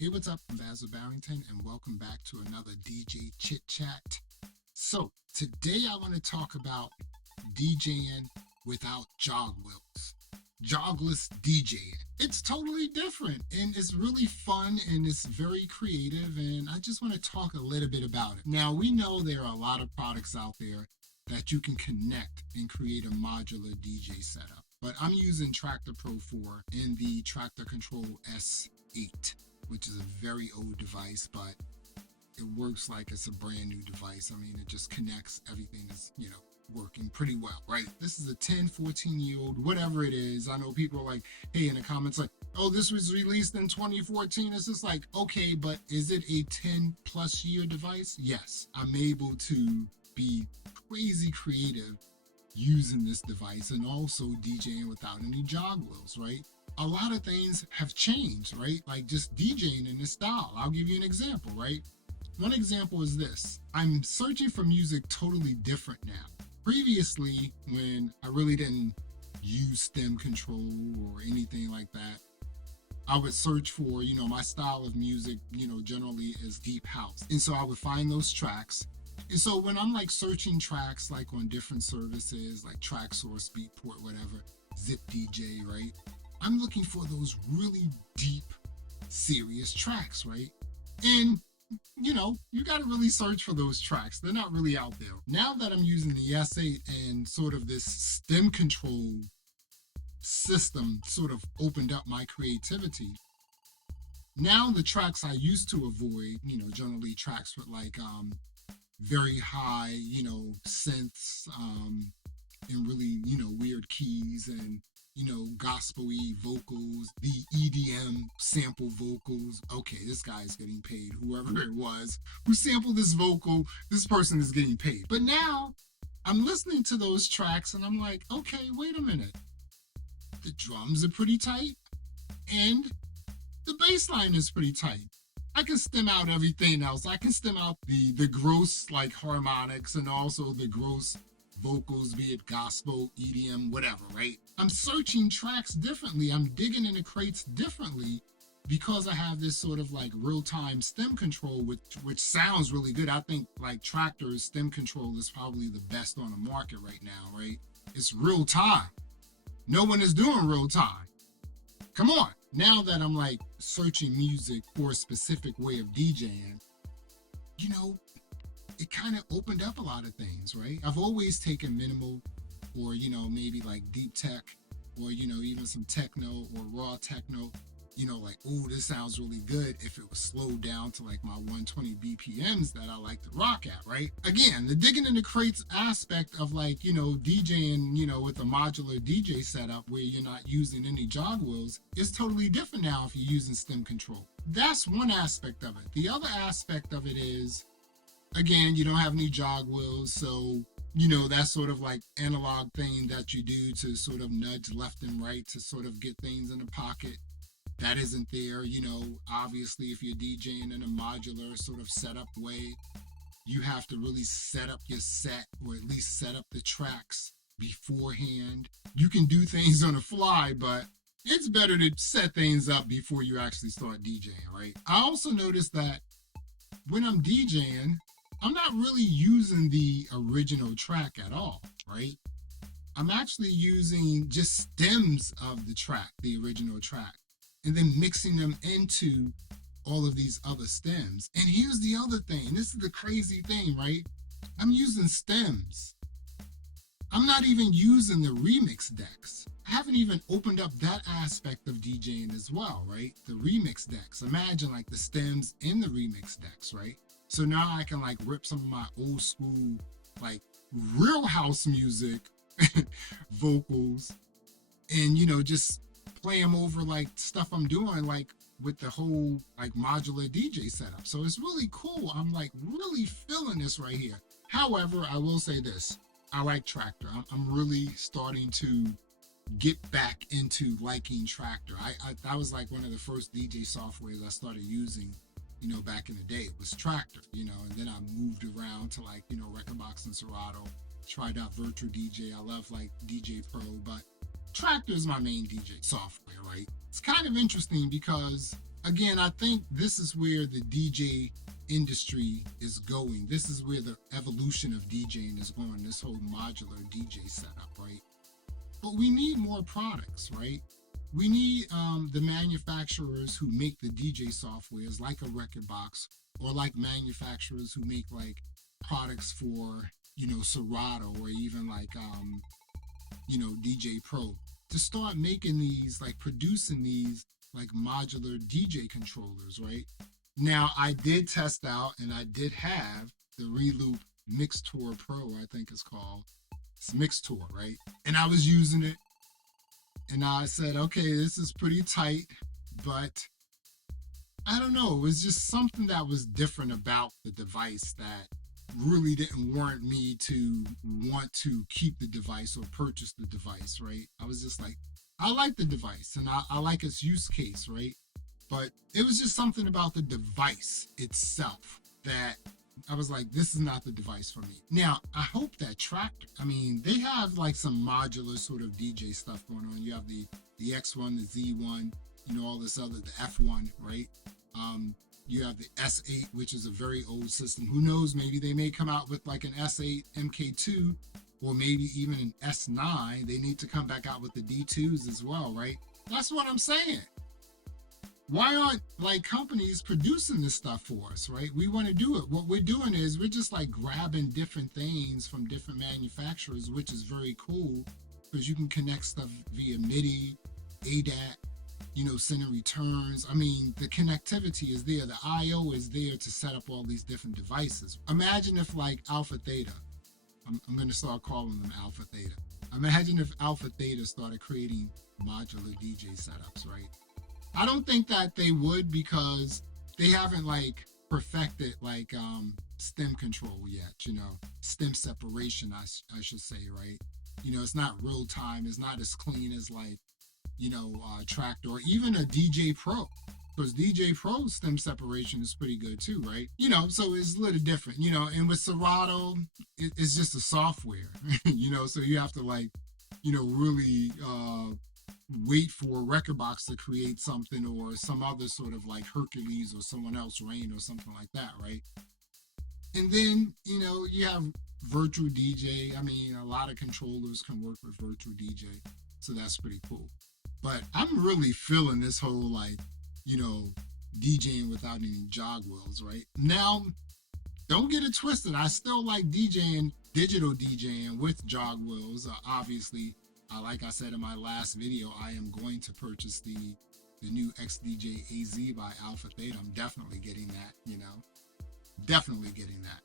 Hey, what's up? I'm Basil Barrington, and welcome back to another DJ Chit Chat. So, today I want to talk about DJing without jog wheels. Jogless DJing. It's totally different and it's really fun and it's very creative, and I just want to talk a little bit about it. Now, we know there are a lot of products out there that you can connect and create a modular DJ setup, but I'm using Tractor Pro 4 and the Tractor Control S8, which is a very old device, but it works like it's a brand new device. I mean, it just connects. Everything is, working pretty well, right? This is a 10, 14-year-old, whatever it is. I know people are like, hey, in the comments, like, oh, this was released in 2014. It's just like, okay, but is it a 10 plus year device? Yes, I'm able to be crazy creative using this device and also DJing without any jog wheels, right? A lot of things have changed, right? Like just DJing in this style. I'll give you an example, right? One example is this. I'm searching for music totally different now. Previously, when I really didn't use stem control or anything like that, I would search for, my style of music, generally is deep house. And so I would find those tracks. And so when I'm like searching tracks like on different services like TrackSource, Beatport, whatever, Zip DJ, right? I'm looking for those really deep, serious tracks, right? And you got to really search for those tracks. They're not really out there. Now that I'm using the S8 and sort of this stem control system sort of opened up my creativity. Now the tracks I used to avoid, generally tracks with like very high, synths, and really, weird keys and, gospel-y vocals, the EDM sample vocals. Okay, this guy's getting paid. Whoever it was who sampled this vocal, this person is getting paid. But now I'm listening to those tracks and I'm like, okay, wait a minute. The drums are pretty tight and the bass line is pretty tight. I can stem out everything else. I can stem out the gross like harmonics and also the gross vocals, be it gospel, EDM, whatever, right? I'm searching tracks differently. I'm digging in the crates differently because I have this sort of like real-time stem control, which sounds really good. I think like Tractor's stem control is probably the best on the market right now, right? It's real time. No one is doing real time. Come on. Now that I'm like searching music for a specific way of DJing, it kind of opened up a lot of things, right? I've always taken minimal or, maybe like deep tech or, even some techno or raw techno, like, oh, this sounds really good if it was slowed down to like my 120 BPMs that I like to rock at, right? Again, the digging in the crates aspect of like, DJing, with a modular DJ setup where you're not using any jog wheels is totally different now if you're using stem control. That's one aspect of it. The other aspect of it is, again, you don't have any jog wheels, so that sort of like analog thing that you do to sort of nudge left and right to sort of get things in the pocket, that isn't there. Obviously if you're DJing in a modular sort of setup way, you have to really set up your set or at least set up the tracks beforehand. You can do things on the fly, but it's better to set things up before you actually start DJing, right? I also noticed that when I'm DJing, I'm not really using the original track at all, right? I'm actually using just stems of the track, the original track, and then mixing them into all of these other stems. And here's the other thing. This is the crazy thing, right? I'm using stems. I'm not even using the remix decks. I haven't even opened up that aspect of DJing as well, right? The remix decks. Imagine like the stems in the remix decks, right? So now I can like rip some of my old school, like real house music vocals and, just play them over like stuff I'm doing like with the whole like modular DJ setup. So it's really cool. I'm like really feeling this right here. However, I will say this. I like Tractor. I'm really starting to get back into liking Tractor. That was like one of the first DJ softwares I started using, back in the day. It was Tractor, and then I moved around to like, Rekordbox and Serato, tried out Virtual DJ. I love like DJ Pro, but Tractor is my main DJ software, right? It's kind of interesting because again, I think this is where the DJ industry is going. This is where the evolution of DJing is going, this whole modular DJ setup, right? But we need more products, right? We need the manufacturers who make the DJ softwares, like a record box, or like manufacturers who make like products for, Serato, or even like, DJ Pro, to start making these, like producing these like modular DJ controllers, right? Now, I did test out and I did have the Reloop Mix Tour Pro, I think it's called. It's Mix Tour, right? And I was using it and I said, okay, this is pretty tight, but I don't know. It was just something that was different about the device that really didn't warrant me to want to keep the device or purchase the device, right? I was just like, I like the device and I like its use case, right? But it was just something about the device itself that I was like, this is not the device for me. Now, I hope that Tractor, they have like some modular sort of DJ stuff going on. You have the X1, the Z1, all this other, the F1, right? You have the S8, which is a very old system. Who knows, maybe they may come out with like an S8 MK2 or maybe even an S9. They need to come back out with the D2s as well, right? That's what I'm saying. Why aren't like companies producing this stuff for us, right? We want to do it. What we're doing is we're just like grabbing different things from different manufacturers, which is very cool because you can connect stuff via MIDI, ADAT, sending returns. The connectivity is there. The IO is there to set up all these different devices. Imagine if like Alpha Theta, I'm going to start calling them Alpha Theta. Imagine if Alpha Theta started creating modular DJ setups, right? I don't think that they would because they haven't like perfected like stem control yet, stem separation, I should say, right? It's not real time. It's not as clean as like, Tractor or even a DJ Pro, because DJ Pro's stem separation is pretty good too, right? So it's a little different, and with Serato, it's just a software, so you have to like, really wait for a record box to create something or some other sort of like Hercules or someone else, Rain or something like that, right? And then, you have virtual DJ. A lot of controllers can work with virtual DJ, so that's pretty cool. But I'm really feeling this whole like, DJing without any jog wheels, right? Now, don't get it twisted. I still like DJing, digital DJing with jog wheels. Obviously, like I said in my last video, I am going to purchase the new XDJ AZ by Alpha Theta. I'm definitely getting that, definitely getting that.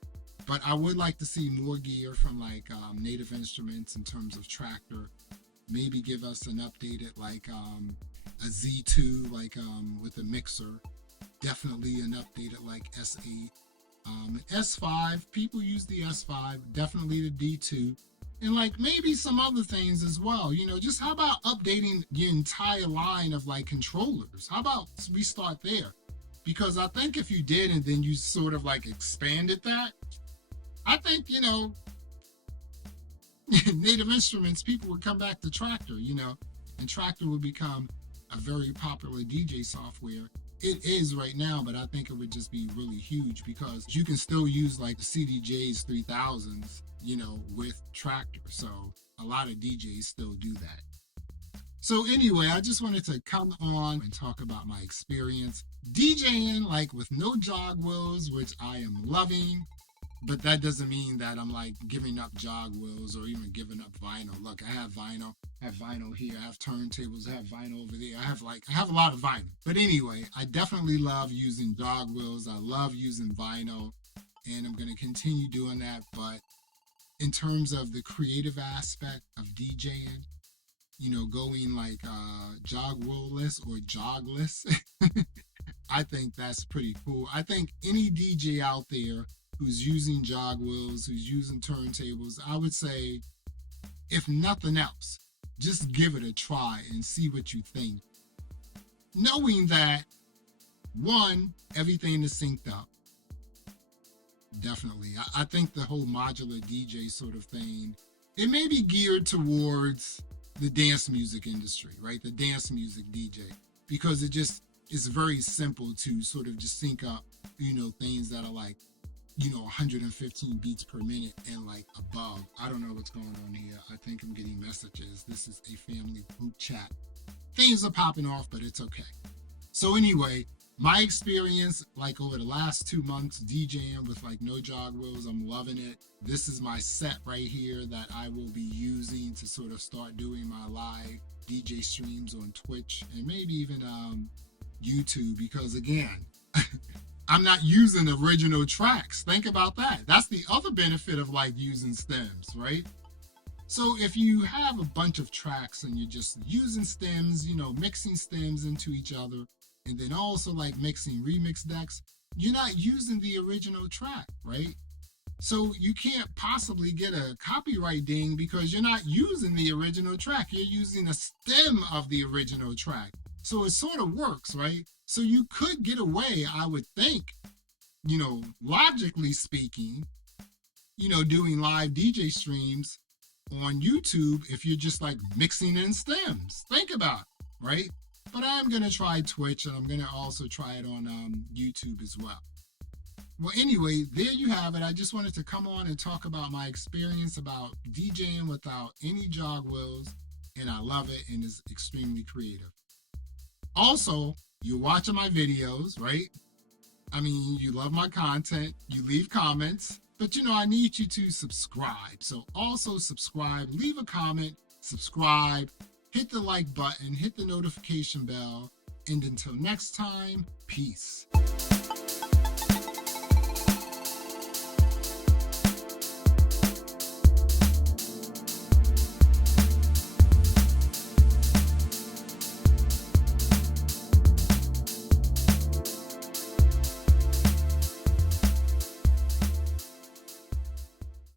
But I would like to see more gear from like Native Instruments in terms of Tractor. Maybe give us an updated like a Z2 like with a mixer. Definitely an updated like S8. S5, people use the S5, definitely the D2. And like maybe some other things as well, just how about updating your entire line of like controllers? How about we start there? Because I think if you did and then you sort of like expanded that, I think, Native Instruments, people would come back to Tractor, and Tractor would become a very popular DJ software. It is right now, but I think it would just be really huge because you can still use like the CDJs 3000s, with Tractor. So a lot of DJs still do that. So anyway, I just wanted to come on and talk about my experience DJing like with no jog wheels, which I am loving. But that doesn't mean that I'm like giving up jog wheels or even giving up vinyl. Look, I have vinyl here, I have turntables, I have vinyl over there. I have a lot of vinyl. But anyway, I definitely love using jog wheels. I love using vinyl, and I'm going to continue doing that. But in terms of the creative aspect of DJing, going like jog wheel-less or jogless, I think that's pretty cool. I think any DJ out there who's using jog wheels, who's using turntables, I would say, if nothing else, just give it a try and see what you think. Knowing that, one, everything is synced up. Definitely. I think the whole modular DJ sort of thing, it may be geared towards the dance music industry, right? The dance music DJ, because it just it's very simple to sort of just sync up, things that are like, 115 beats per minute and like above. I don't know what's going on here. I think I'm getting messages. This is a family group chat. Things are popping off, but it's okay. So anyway, my experience like over the last 2 months DJing with like no jog wheels, I'm loving it. This is my set right here that I will be using to sort of start doing my live DJ streams on Twitch and maybe even YouTube, because again, I'm not using original tracks. Think about that. That's the other benefit of like using stems, right? So if you have a bunch of tracks and you're just using stems, mixing stems into each other, and then also like mixing remix decks, you're not using the original track, right? So you can't possibly get a copyright ding because you're not using the original track. You're using a stem of the original track. So it sort of works, right? So you could get away, I would think, logically speaking, doing live DJ streams on YouTube if you're just like mixing in stems. Think about it, right? But I'm going to try Twitch, and I'm going to also try it on YouTube as well. Well, anyway, there you have it. I just wanted to come on and talk about my experience about DJing without any jog wheels, and I love it, and it's extremely creative. Also, you're watching my videos, right? I mean, you love my content, you leave comments, but I need you to subscribe. So also subscribe, leave a comment, subscribe, hit the like button, hit the notification bell, and until next time, peace.